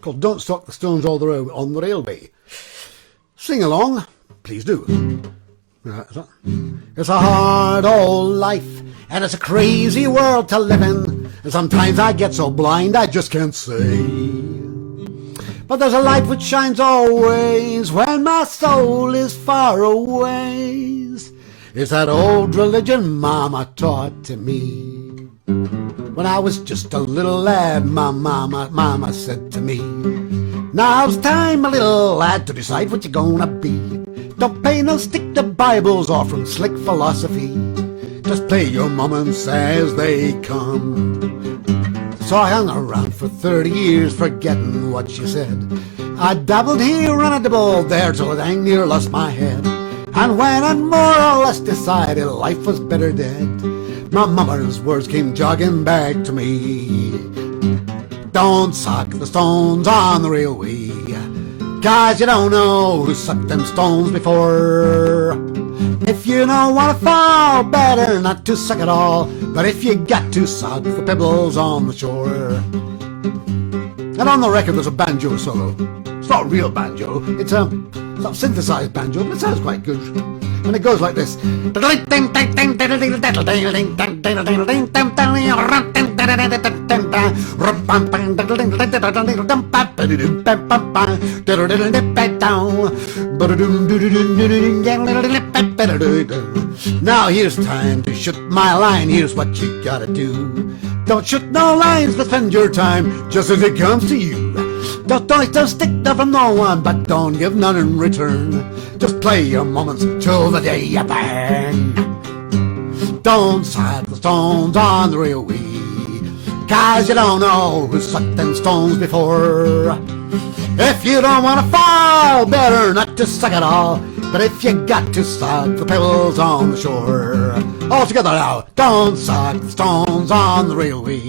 called Don't Stock the Stones All the Road on the Railway. Sing along, please do. It's a hard old life, and it's a crazy world to live in, and sometimes I get so blind I just can't see. But there's a light which shines always when my soul is far away. It's that old religion Mama taught to me. When I was just a little lad, my mama said to me, now's time, my little lad, to decide what you're gonna be. Don't pay no stick to Bibles or from slick philosophy. Just play your moments as they come. So I hung around for 30 years forgetting what she said. I dabbled here and I dabbled there till I dang near lost my head. And when I more or less decided life was better dead, my mama's words came jogging back to me. Don't suck the stones on the railway, 'cause you don't know who sucked them stones before. If you don't want to fall, better not to suck at all. But if you got to, suck the pebbles on the shore. And on the record there's a banjo solo. It's not a real banjo, it's a synthesized banjo, but it sounds quite good. And it goes like this. Now here's time to shoot my line, here's what you gotta do. Don't shoot no lines, but spend your time just as it comes to you. Don't stick up from no one, but don't give none in return. Just play your moments till the day you burn. Don't suck the stones on the railway, 'cause you don't know who sucked them stones before. If you don't want to fall, better not to suck at all. But if you got to, suck the pebbles on the shore. All together now. Don't suck the stones on the railway,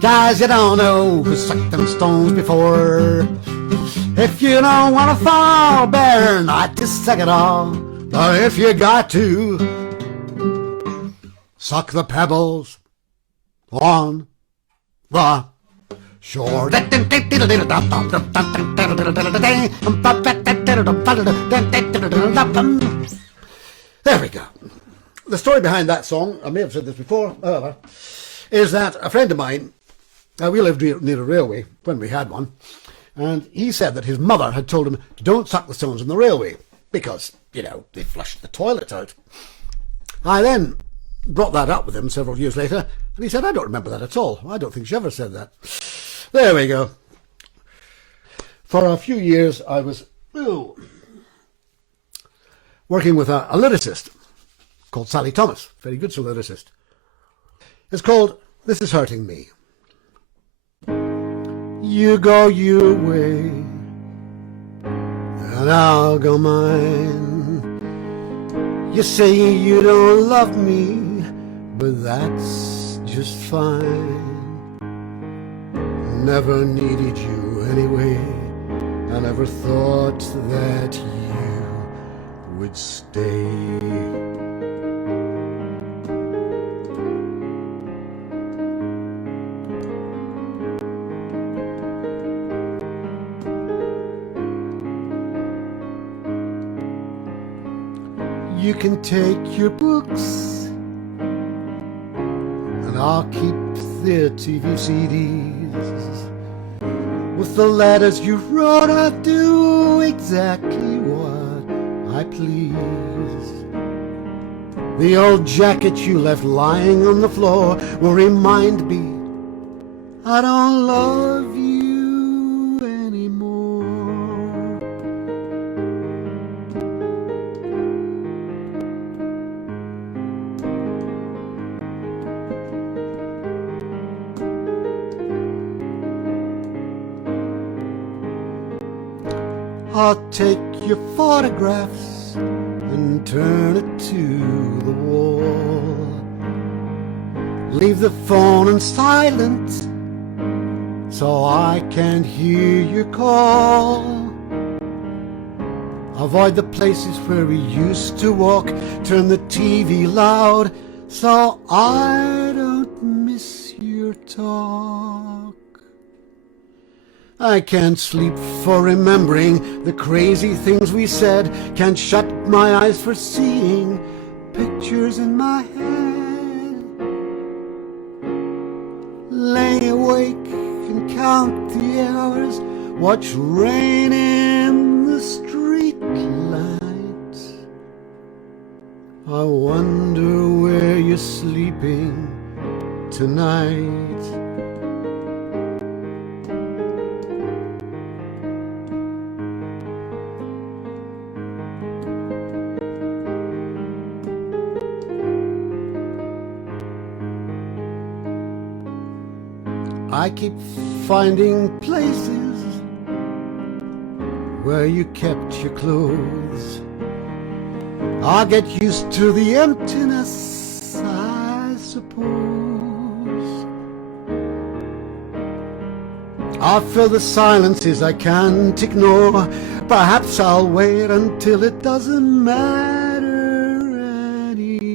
'cause you don't know who sucked them stones before. If you don't want to fall, better not to suck at all. But if you got to, suck the pebbles on the shore. There we go. The story behind that song, I may have said this before, however, is that a friend of mine, we lived near a railway when we had one, and he said that his mother had told him, don't suck the stones on the railway, because, you know, they flushed the toilet out. I then brought that up with him several years later, and he said, I don't remember that at all. I don't think she ever said that. There we go. For a few years, I was working with a lyricist called Sally Thomas, very good lyricist. It's called This Is Hurting Me. You go your way, and I'll go mine. You say you don't love me, but that's just fine. Never needed you anyway. I never thought that you would stay. You can take your books, and I'll keep the TV CDs. With the letters you wrote, I'll do exactly what I please. The old jacket you left lying on the floor will remind me I don't love you anymore. I'll take your photographs and turn it to the wall. Leave the phone on silent so I can't hear your call. Avoid the places where we used to walk. Turn the TV loud so I don't miss your talk. I can't sleep for remembering the crazy things we said. Can't shut my eyes for seeing pictures in my head. Lay awake and count the hours, watch rain in the street lights. I wonder where you're sleeping tonight. I keep finding places where you kept your clothes. I'll get used to the emptiness, I suppose. I'll fill the silences I can't ignore. Perhaps I'll wait until it doesn't matter anymore.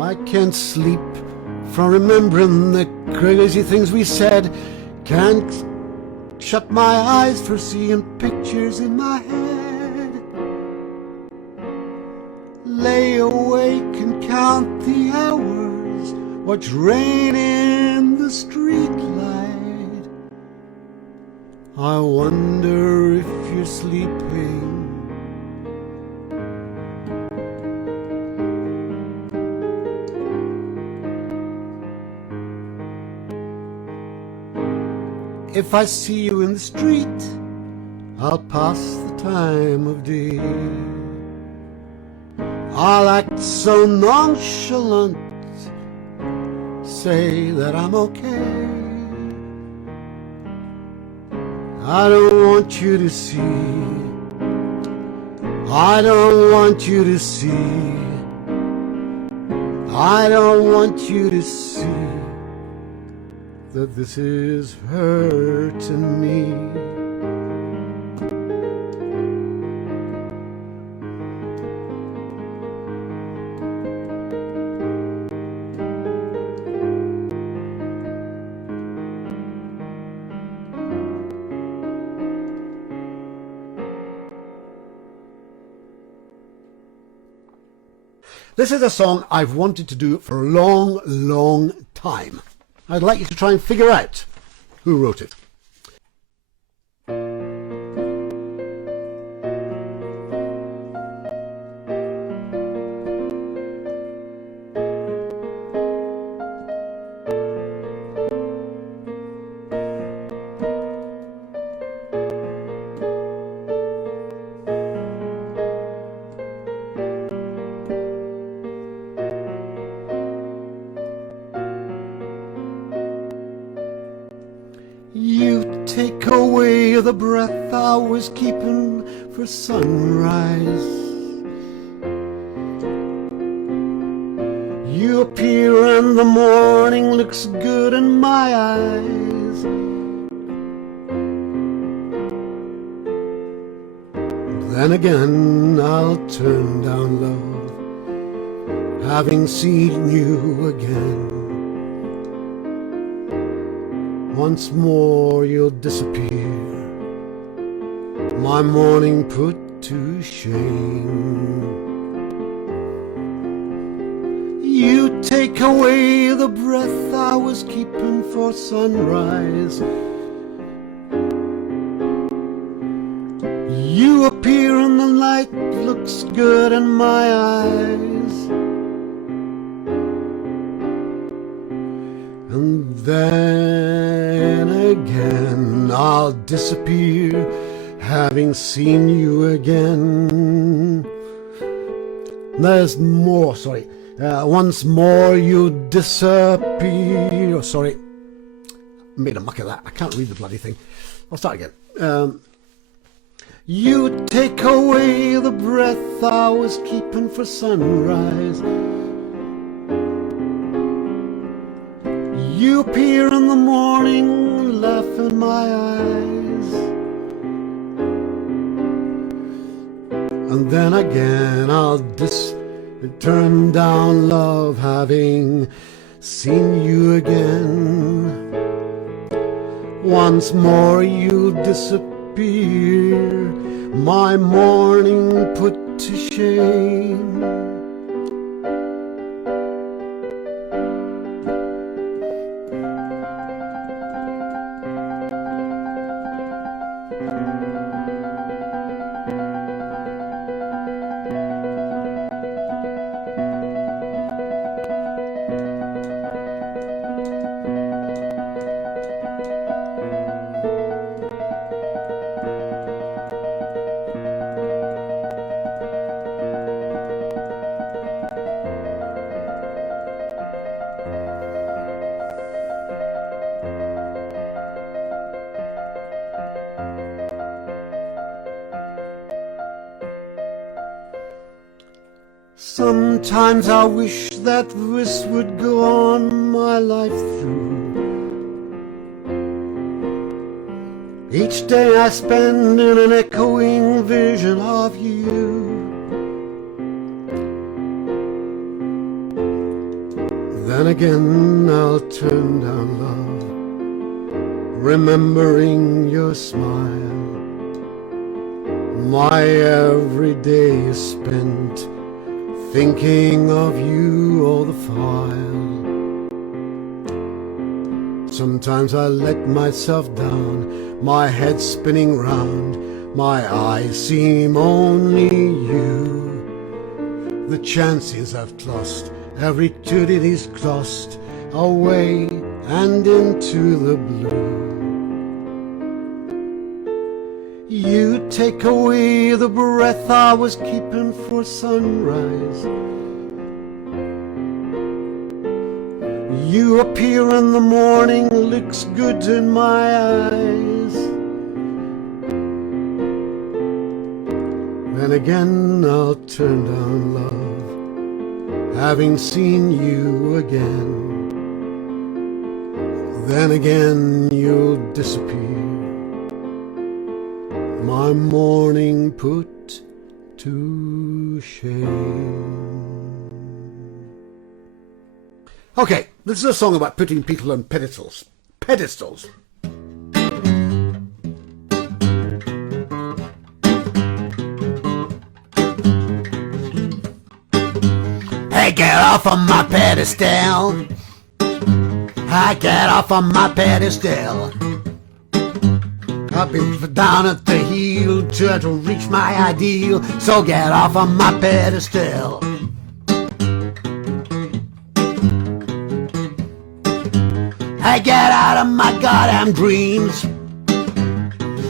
I can't sleep from remembering the crazy things we said. Can't shut my eyes for seeing pictures in my head. Lay awake and count the hours, watch rain in the street light. I wonder if you're sleeping. If I see you in the street, I'll pass the time of day. I'll act so nonchalant, say that I'm okay. I don't want you to see, I don't want you to see, I don't want you to see that this is hurting me. This is a song I've wanted to do for a long, long time. I'd like you to try and figure out who wrote it. You take away the breath I was keeping for sunrise. You appear and the morning looks good in my eyes. Then again I'll turn down love, having seen you again. Once more you'll disappear, my morning put to shame. You take away the breath I was keeping for sunrise. You appear and the light looks good in my eyes. And then again I'll disappear, having seen you again. There's more, sorry. Once more you disappear. Oh, sorry, made a muck of that. I can't read the bloody thing. I'll start again. You take away the breath I was keeping for sunrise. You appear in the morning and laugh in my eyes. And then again I'll turn down love, having seen you again. Once more you disappear, my morning put to shame. Sometimes I wish that this would go on my life through. Each day I spend in an echoing vision of you. Then again I'll turn down love, remembering your smile. My every day is spent thinking of you all the while. Sometimes I let myself down, my head spinning round, my eyes seem only you. The chances I've lost, every opportunity's crossed, away and into the blue. You take away the breath I was keeping for sunrise. You appear in the morning, looks good in my eyes. Then again I'll turn down love, having seen you again. Then again you'll disappear, my morning put to shame. Okay, this is a song about putting people on pedestals. Pedestals. Hey, get off of my pedestal. I get off of my pedestal. I've been down at the heel, trying to reach my ideal, so get off of my pedestal. Hey, get out of my goddamn dreams.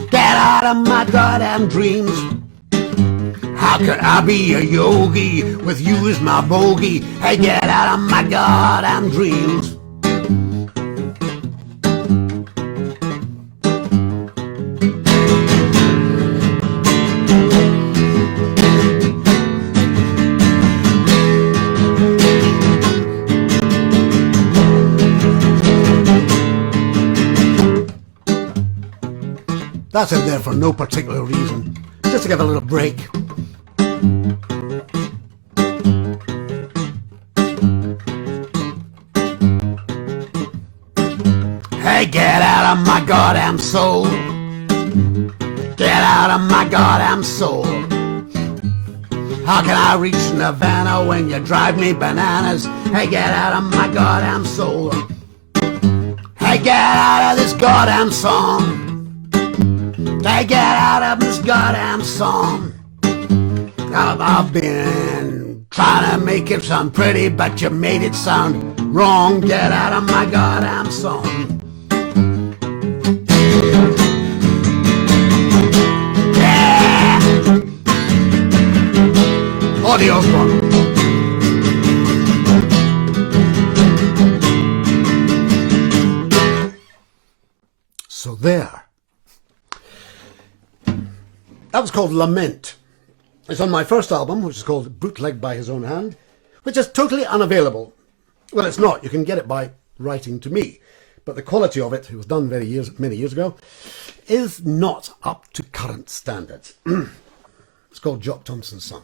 Get out of my goddamn dreams. How could I be a yogi with you as my bogey? Hey, get out of my goddamn dreams. That's in there for no particular reason, just to give a little break. Hey, get out of my goddamn soul. Get out of my goddamn soul. How can I reach Nirvana when you drive me bananas? Hey, get out of my goddamn soul. Hey, get out of this goddamn song. Hey, get out of this goddamn song. I've been trying to make it sound pretty, but you made it sound wrong. Get out of my goddamn song. Yeah! Audio's gone. So there. That was called Lament. It's on my first album, which is called Bootleg by His Own Hand, which is totally unavailable. Well, it's not. You can get it by writing to me. But the quality of it, it was done many years ago, is not up to current standards. It's called Jock, Thompson's Son.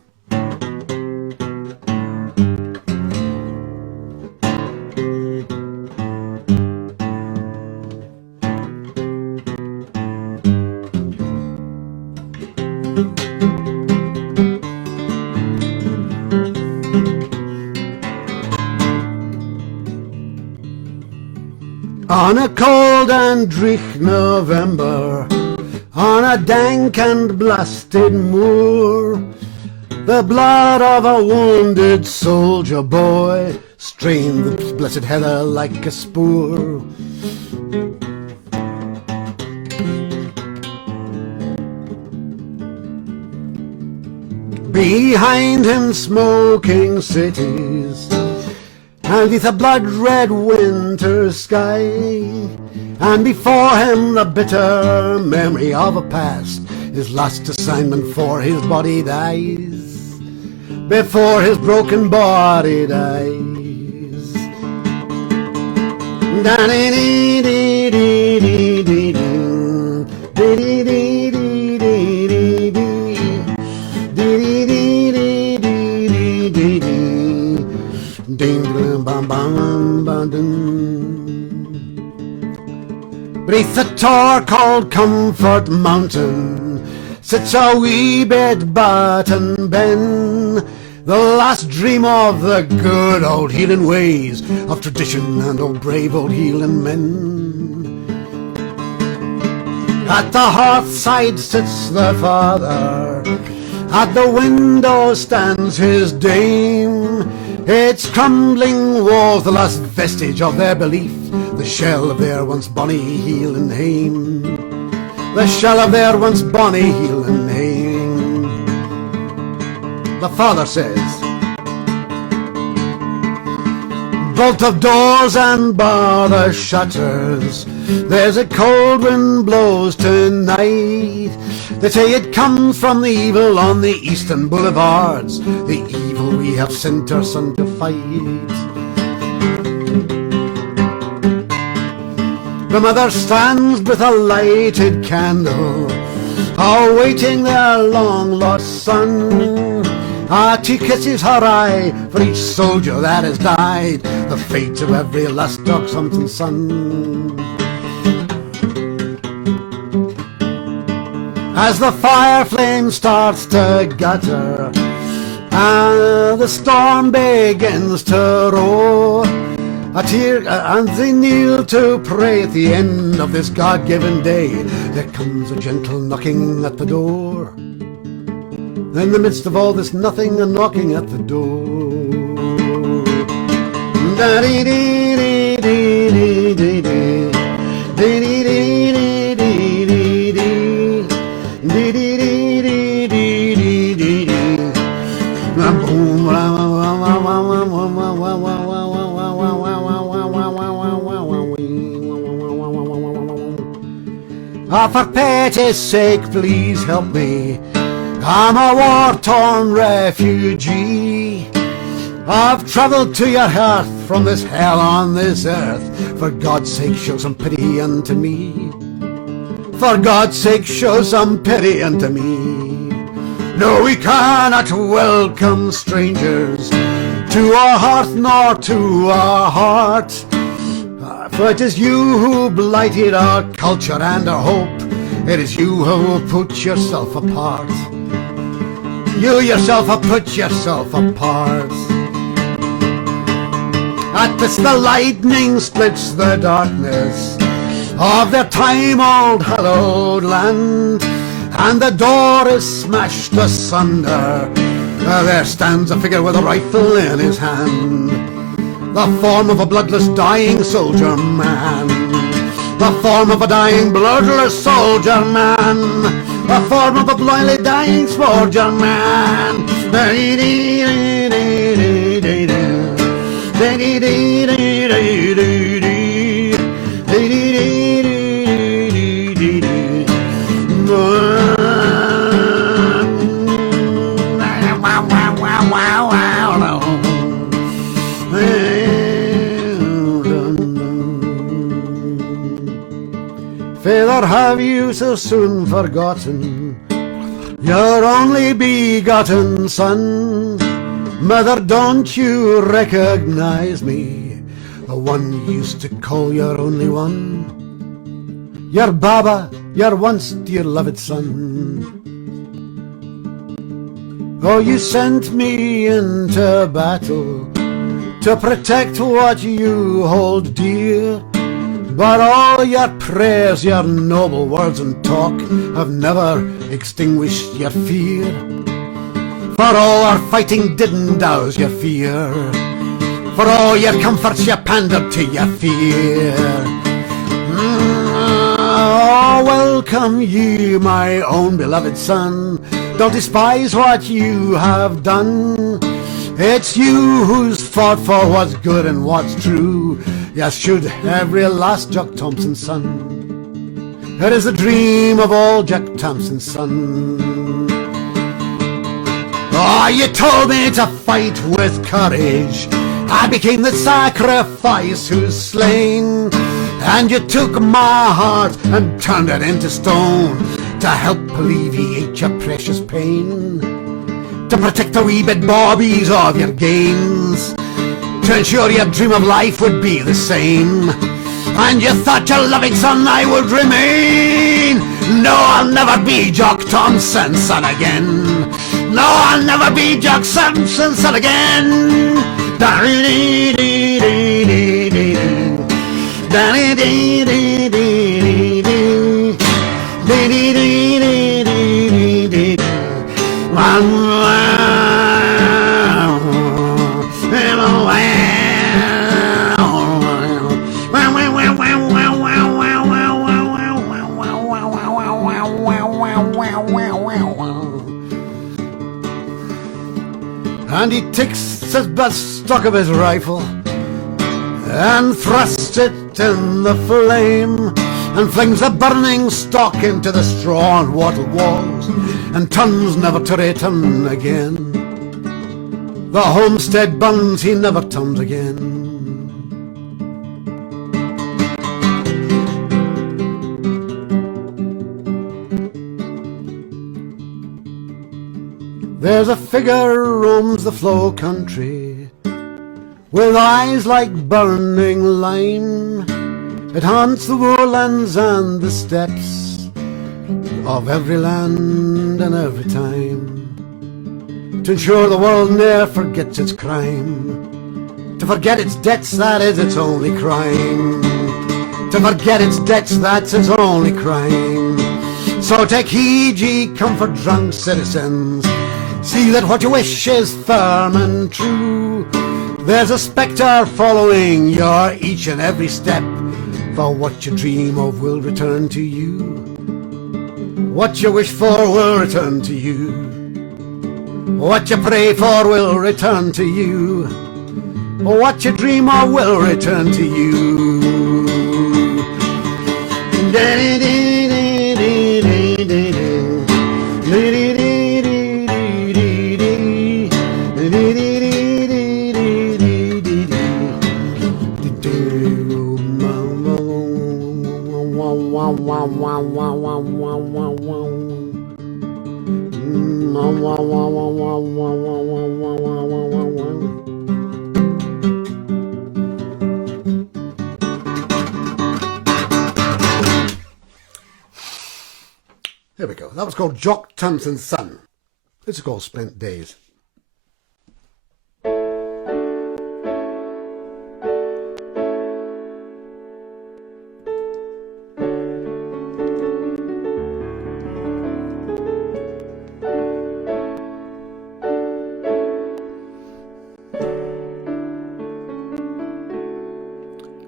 On a cold and dreich November, on a dank and blasted moor, the blood of a wounded soldier boy strained the blessed heather like a spoor. Behind him smoking cities, and with a blood-red winter sky, and before him the bitter memory of a past, his last assignment for his body dies, before his broken body dies. Beneath the tor called Comfort Mountain sits a wee bed Barton Ben, the last dream of the good old healing ways of tradition and old brave old healing men. At the hearthside sits the father, at the window stands his dame. Its crumbling walls, the last vestige of their belief, the shell of their once bonny healing hame, the shell of their once bonny healing hame. The father says, bolt of doors and bar the shutters, there's a cold wind blows tonight. They say it comes from the evil on the eastern boulevards, the evil we have sent our son to fight. The mother stands with a lighted candle, awaiting their long-lost son. She kisses her eye for each soldier that has died, the fate of every last Jock Thompson son. As the fire flame starts to gutter and the storm begins to roar, a tear, and they kneel to pray at the end of this God-given day. There comes a gentle knocking at the door. In the midst of all this nothing, a knocking at the door. For pity's sake, please help me. I'm a war-torn refugee. I've travelled to your hearth from this hell on this earth. For God's sake, show some pity unto me. For God's sake, show some pity unto me. No, we cannot welcome strangers to our hearth nor to our heart. For it is you who blighted our culture and our hope. It is you who put yourself apart. You yourself have put yourself apart. At this the lightning splits the darkness of their time-old hallowed land, and the door is smashed asunder. There stands a figure with a rifle in his hand, the form of a bloodless dying soldier man, the form of a dying bloodless soldier man, the form of a blindly dying soldier man. Father, have you so soon forgotten your only begotten son? Mother, don't you recognize me, the one you used to call your only one? Your Baba, your once dear loved son. Oh, you sent me into battle to protect what you hold dear, But all your prayers, your noble words and talk have never extinguished your fear. For all our fighting didn't douse your fear. For all your comforts you pandered to your fear. Oh, welcome you, my own beloved son. Don't despise what you have done. It's you who's fought for what's good and what's true. Yes, should every last Jock Thompson's son. It is the dream of all Jock Thompson's son. Oh, you told me to fight with courage. I became the sacrifice who's slain. And you took my heart and turned it into stone to help alleviate your precious pain. To protect the wee bit bobbies of your gains, to ensure your dream of life would be the same. And you thought your loving son I would remain. No, I'll never be Jock Thompson's son again. No, I'll never be Jock Thompson's son again. And he takes his best stock of his rifle and thrusts it in the flame, and flings the burning stock into the straw and wattle walls, and turns never to return again. The homestead burns, he never turns again. There's a figure roams the flow country, with eyes like burning lime. It haunts the moorlands and the steppes of every land and every time, to ensure the world ne'er forgets its crime. To forget its debts, that is its only crime. To forget its debts, that's its only crime. So take heed, ye comfort drunk citizens, see that what you wish is firm and true. There's a spectre following your each and every step, for what you dream of will return to you. What you wish for will return to you. What you pray for will return to you. What you dream of will return to you. Here we go. That was called Jock Thompson's Son. This is called Spent Days.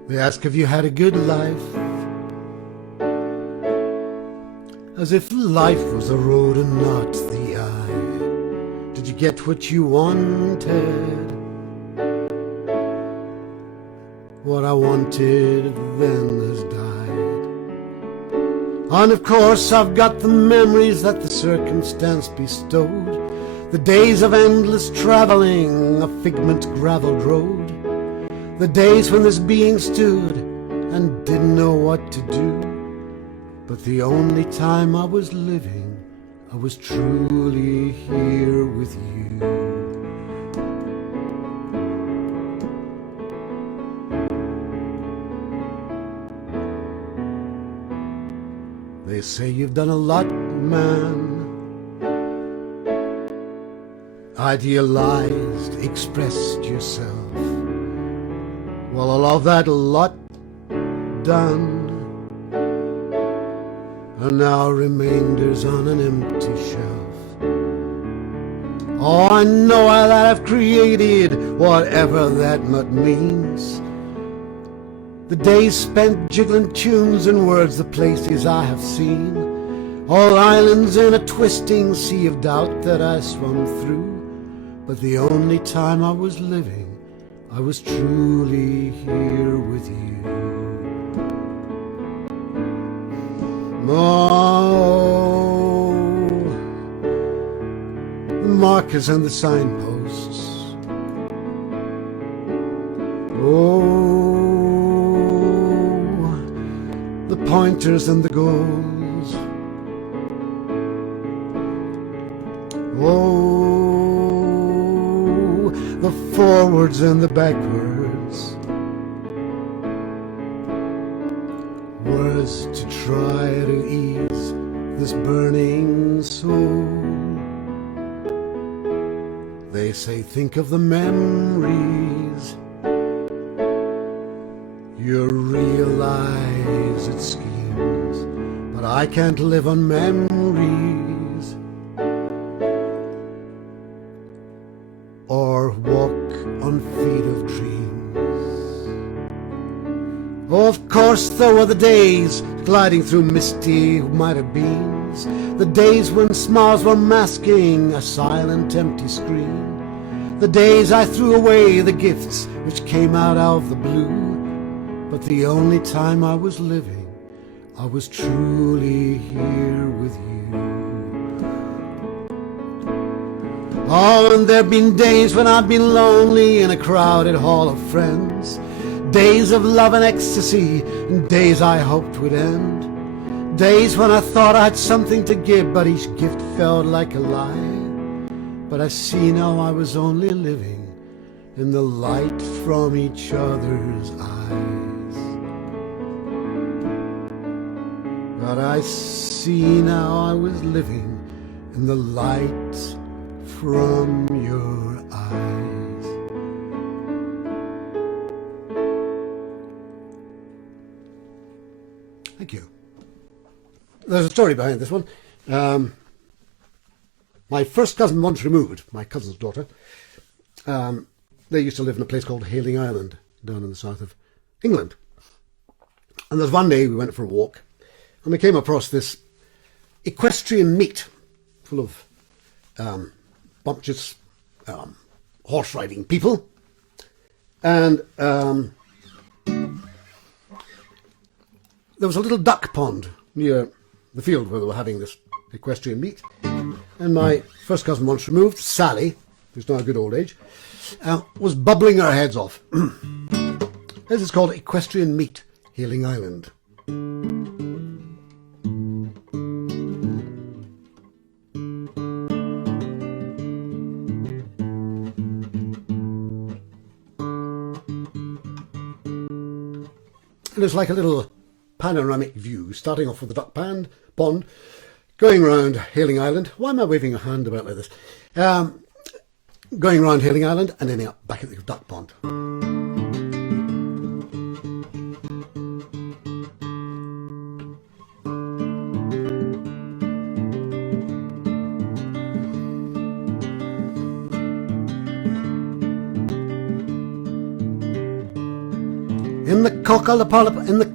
They ask if you had a good life, as if life was the road and not the eye. Did you get what you wanted? What I wanted then has died. And of course I've got the memories that the circumstance bestowed, the days of endless travelling, a figment gravelled road, the days when this being stood and didn't know what to do. But the only time I was living, I was truly here with you. They say you've done a lot, man. Idealized, expressed yourself. Well, all of that lot done, and now remainders on an empty shelf. Oh, I know that I've created whatever that mud means. The days spent jiggling tunes and words, the places I have seen, all islands in a twisting sea of doubt that I swum through. But the only time I was living, I was truly here with you. Oh, the markers and the signposts. Oh, the pointers and the goals. Oh, the forwards and the backwards. Words to try to ease this burning soul. They say think of the memories. You realize it schemes, but I can't live on memories or walk on feet of dreams. Oh, of course there were the days gliding through misty might have beens, the days when smiles were masking a silent empty screen, the days I threw away the gifts which came out of the blue. But the only time I was living, I was truly here with you. Oh, and there've been days when I've been lonely in a crowded hall of friends, days of love and ecstasy, and days I hoped would end, days when I thought I had something to give, but each gift felt like a lie. But I see now I was only living in the light from each other's eyes. But I see now I was living in the light from your eyes. Thank you. There's a story behind this one. My first cousin once removed, my cousin's daughter, they used to live in a place called Hayling Island down in the south of England. And there's one day we went for a walk and we came across this equestrian meet full of bumptious horse riding people, and there was a little duck pond near the field where they were having this equestrian meet, and my first cousin once removed, Sally, who's now a good old age, was bubbling her heads off. This is called Equestrian Meet, Hayling Island. And it's like a little panoramic view, starting off with the duck pond, going round Hayling Island. Why am I waving a hand about like this? Going round Hayling Island and ending up back at the duck pond. In the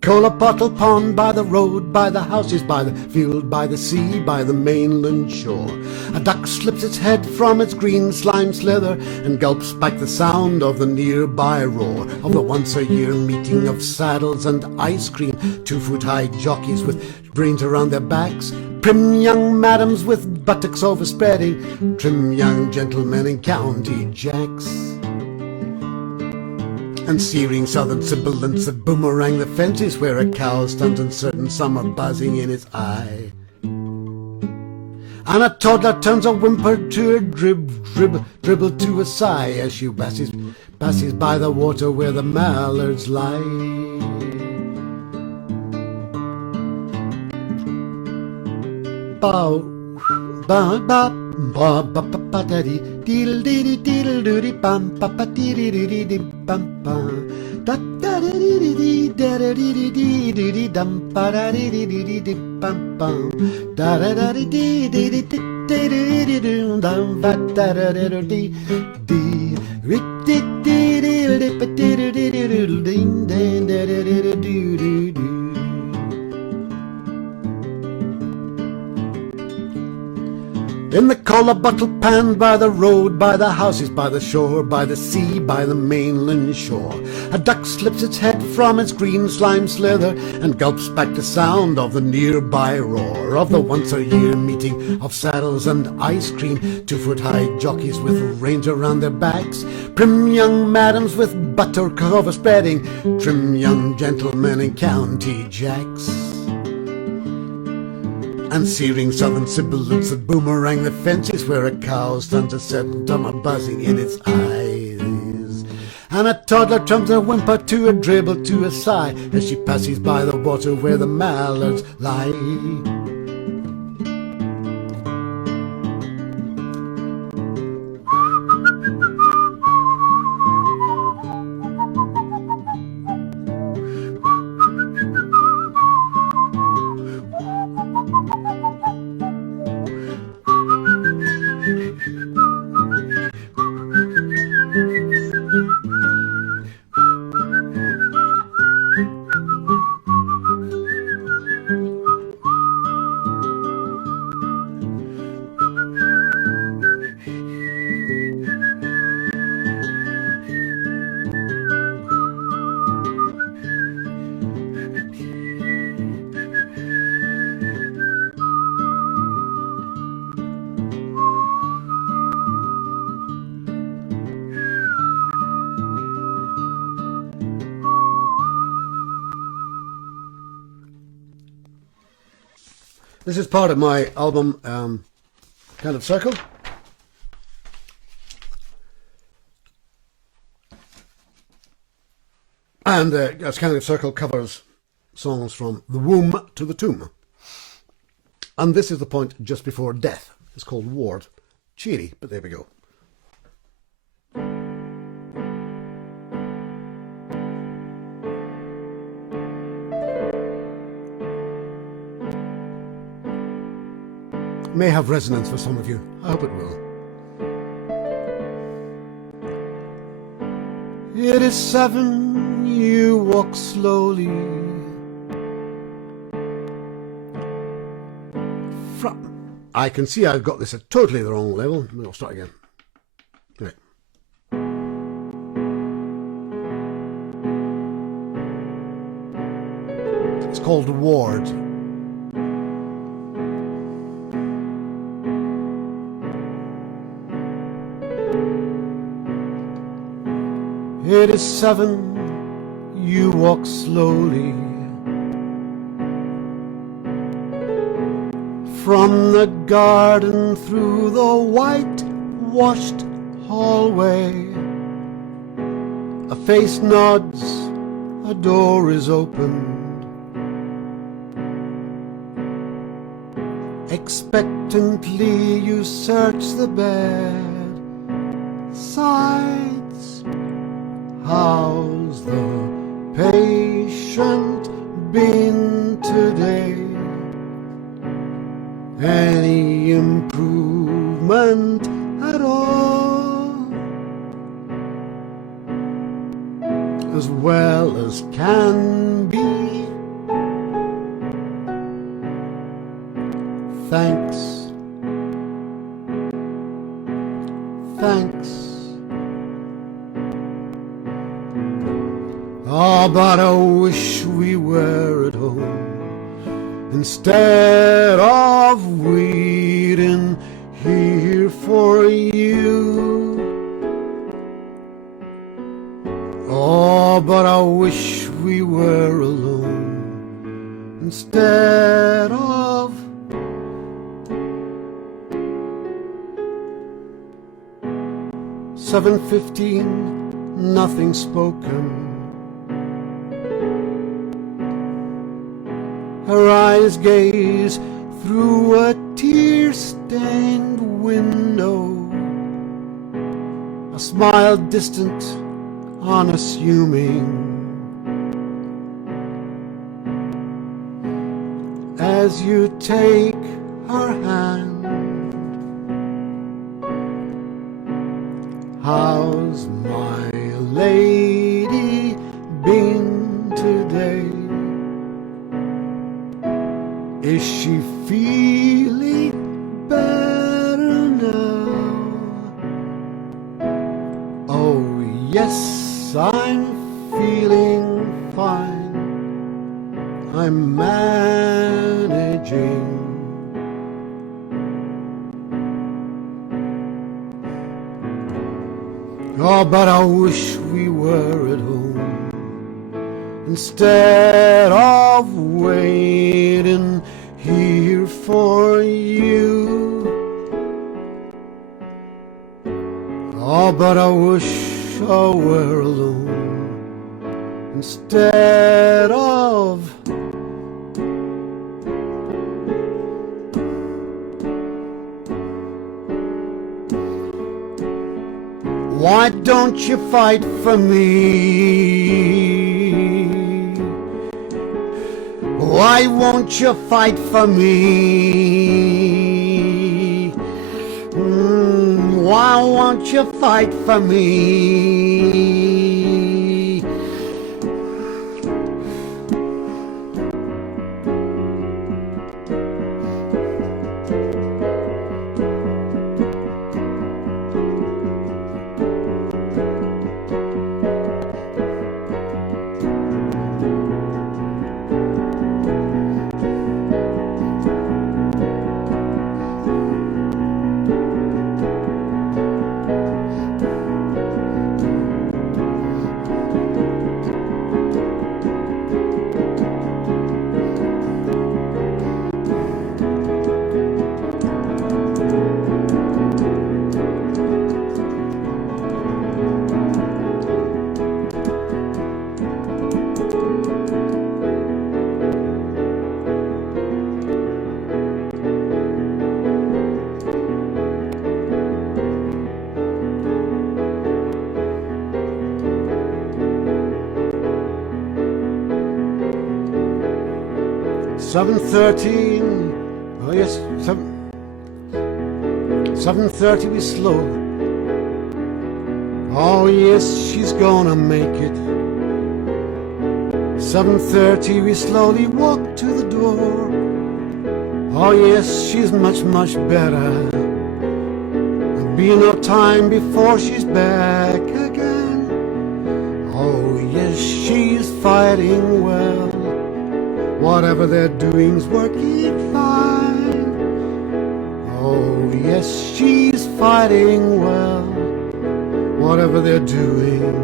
cola bottle pond, by the road, by the houses, by the field, by the sea, by the mainland shore, a duck slips its head from its green slime slither and gulps back the sound of the nearby roar of the once-a-year meeting of saddles and ice cream, 2-foot-high jockeys with reins around their backs, prim young madams with buttocks overspreading, trim young gentlemen in county jacks, and searing southern sibilants that boomerang the fences where a cow stands uncertain, summer buzzing in its eye. And a toddler turns a whimper to a dribble to a sigh as she passes by the water where the mallards lie. Bow, bow, bow. Ba ba ba ba da dee deedle dee deedle doo dee bum ba ba dee dee dee dee bum bum da da dee dee dee In the cola bottle pan, by the road, by the houses, by the shore, by the sea, by the mainland shore, a duck slips its head from its green slime slither and gulps back the sound of the nearby roar of the once-a-year meeting of saddles and ice cream, 2-foot-high jockeys with reins around their backs, prim young madams with butter cover spreading, trim young gentlemen in county jacks, and searing southern sibilants that boomerang the fences where a cow stands a settled dumb a buzzing in its eyes, and a toddler trumps a whimper to a dribble to a sigh as she passes by the water where the mallards lie. This is part of my album, Kind of Circle. And as Kind of Circle covers songs from the womb to the tomb. And this is the point just before death. It's called Ward. Cheery, but there we go. May have resonance for some of you. I hope it will. It is 7, you walk slowly from... I can see I've got this at totally the wrong level. I'll start again. Right. It's called Ward. It is 7, you walk slowly from the garden through the white-washed hallway. A face nods, a door is opened. Expectantly you search the bed, sides. How's the patient been today? Any improvement at all? As well as can be. Thanks. Thanks. Oh, but I wish we were at home instead of waiting here for you. Oh, but I wish we were alone instead of 7:15, nothing spoken. Her eyes gaze through a tear-stained window, a smile distant, unassuming. as you take her hand. How's my lady been today? Is she feeling better now? Oh yes, I'm feeling fine. I'm managing. Oh, but I wish we were at home instead of waiting here for you. Oh, but I wish I were alone instead of why don't you fight for me? Why won't you fight for me? Why won't you fight for me? Oh yes, 7:30 we slow. Oh yes, she's gonna make it. 7:30 we slowly walk to the door. Oh yes, she's much, much better. There'll be no time before she's back again. Oh yes, she's fighting well. Whatever they're doing's working fine. Oh yes, she's fighting well. Whatever they're doing.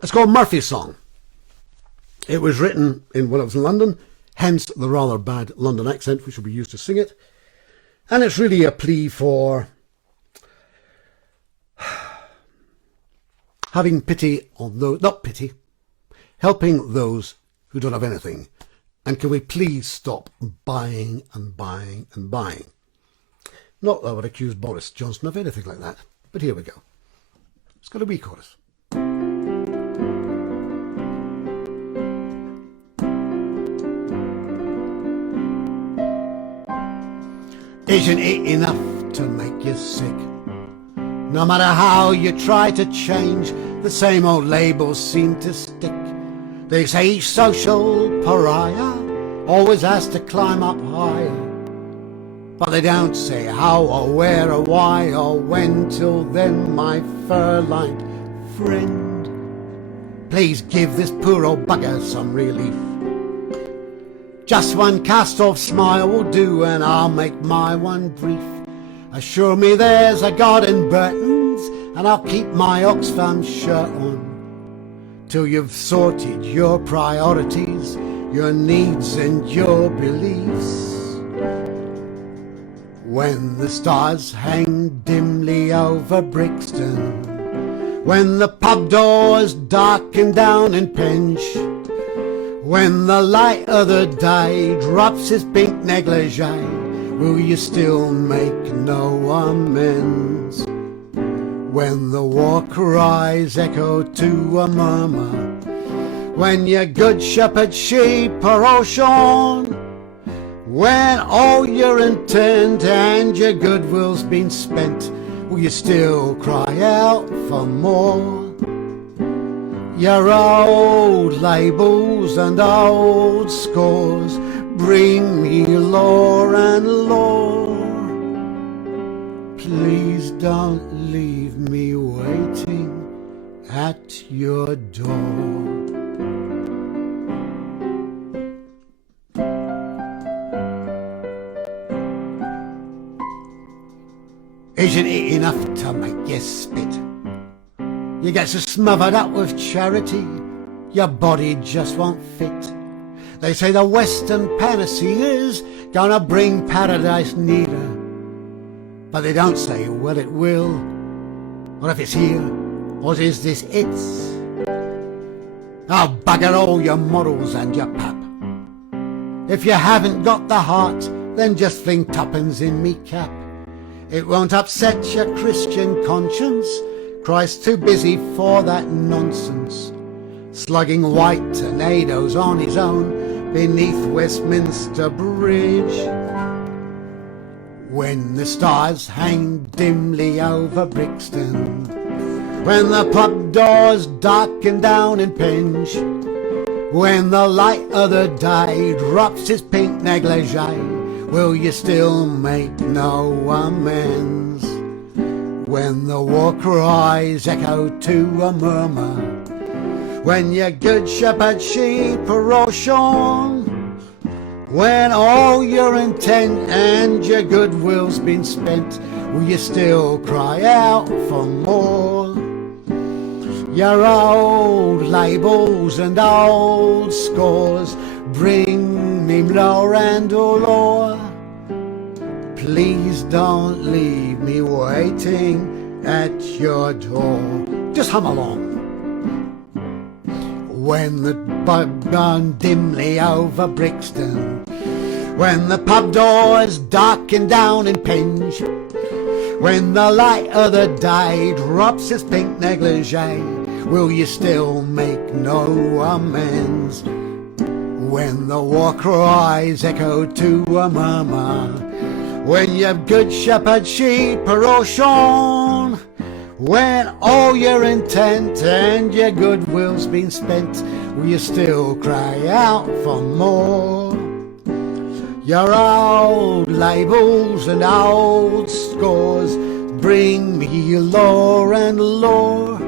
It's called Murphy's Song. It was written when I was in London, hence the rather bad London accent, which will be used to sing it. And it's really a plea for having pity on those, not pity, helping those who don't have anything. And can we please stop buying and buying and buying? Not that I would accuse Boris Johnson of anything like that, but here we go. It's got a wee chorus. Isn't it enough to make you sick? No matter how you try to change, the same old labels seem to stick. They say each social pariah always has to climb up higher, but they don't say how or where or why or when. Till then, my fur-lined friend, please give this poor old bugger some relief. Just one cast-off smile will do, and I'll make my one brief. Assure me there's a God in Burton's, and I'll keep my Oxfam shirt on, till you've sorted your priorities, your needs and your beliefs. When the stars hang dimly over Brixton, When the pub doors darken down in Penge, when the light of the day drops his pink negligee, will you still make no amends? When the war cries echo to a murmur, when your good shepherd sheep are all shorn, when all your intent and your goodwill's been spent, will you still cry out for more? Your old labels and old scores bring me lore and lore. Please don't leave me waiting at your door. Isn't it enough to make you spit? You get so smothered up with charity, your body just won't fit. They say the Western panacea's gonna bring paradise nearer, but they don't say, well, it will, or if it's here, or is this it? Oh, bugger all your morals and your pap. If you haven't got the heart, then just fling tuppence in me cap. It won't upset your Christian conscience. Christ's too busy for that nonsense, slugging white tornadoes on his own beneath Westminster Bridge. When the stars hang dimly over Brixton, when the pub doors darken down in Penge, when the light of the day drops his pink negligee, will you still make no amends? When the war cries echo to a murmur, when your good shepherd sheep are all shorn, when all your intent and your goodwill's been spent, will you still cry out for more? Your old labels and old scores bring me lore and lore. Please don't leave me waiting at your door. Just hum along. When the pub gone dimly over Brixton, when the pub doors darken down in Penge, when the light of the day drops his pink negligee, will you still make no amends? When the war cries echo to a murmur, when your good shepherd sheep are all shorn, when all your intent and your goodwill's been spent, will you still cry out for more? Your old labels and old scores bring me lore and lore.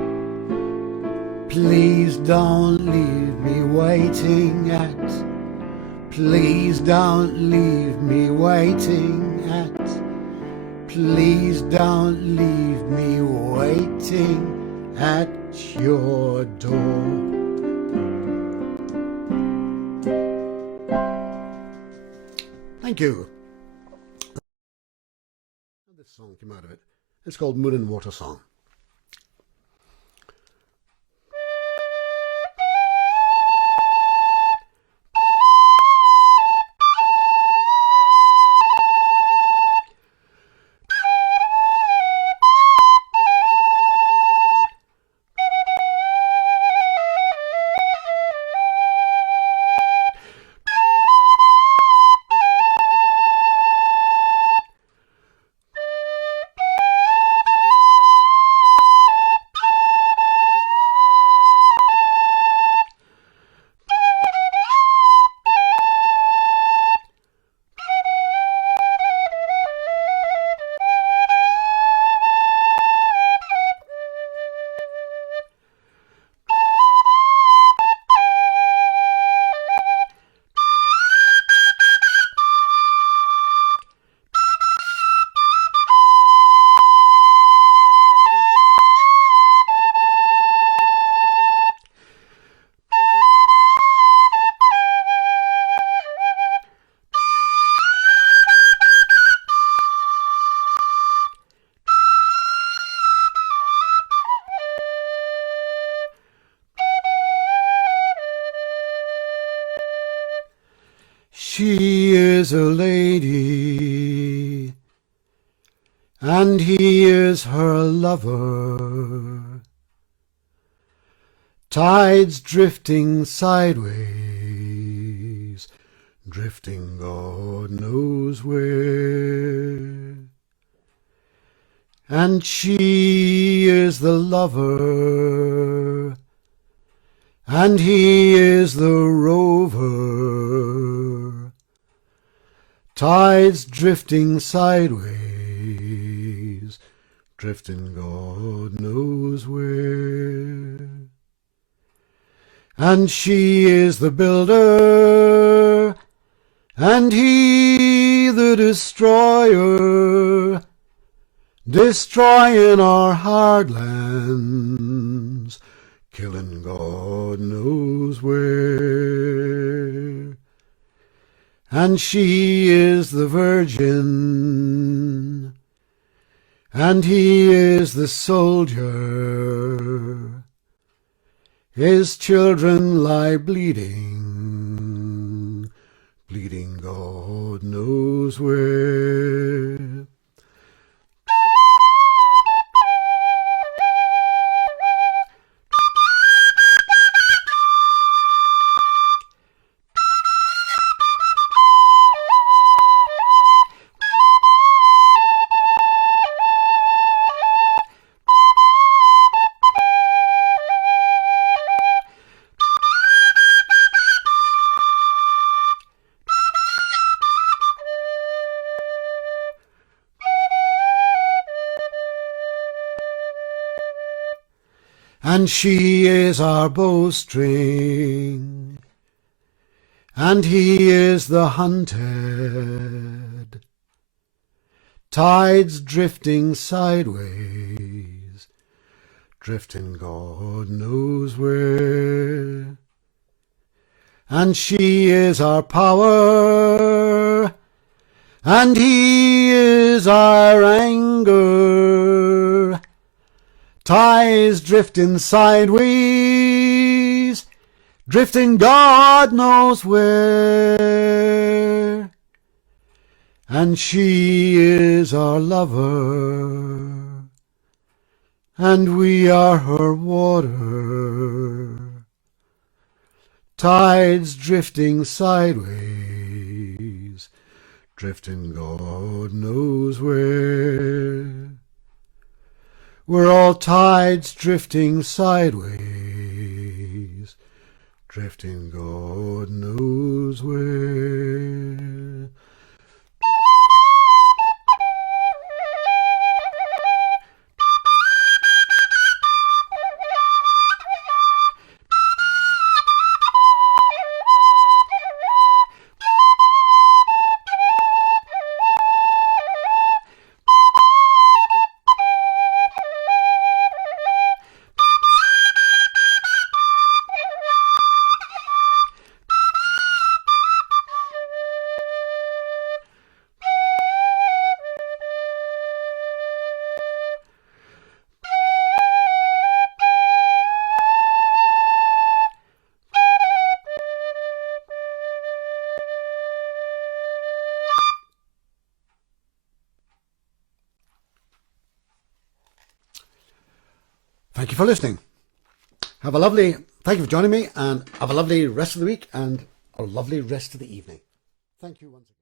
Please don't leave me waiting at, please don't leave me waiting at, please don't leave me waiting at your door. Thank you. This song came out of it. It's called Moon and Water Song. she is a lady, and he is her lover. Tides drifting sideways, drifting God knows where. And she is the lover, and he is the rover. Tides drifting sideways, drifting God knows where. And she is the builder, and he the destroyer, destroying our hard lands, killing God knows where. And she is the virgin, and he is the soldier. His children lie bleeding, bleeding God knows where. And she is our bowstring, and he is the hunted. Tides drifting sideways, drifting God knows where. And she is our power, and he is our anger. Tides drifting sideways, drifting God knows where. And she is our lover, and we are her water. Tides drifting sideways, drifting God knows where. We're all tides drifting sideways, drifting God knows where. Thank you for listening. Thank you for joining me, and have a lovely rest of the week and a lovely rest of the evening. Thank you once again.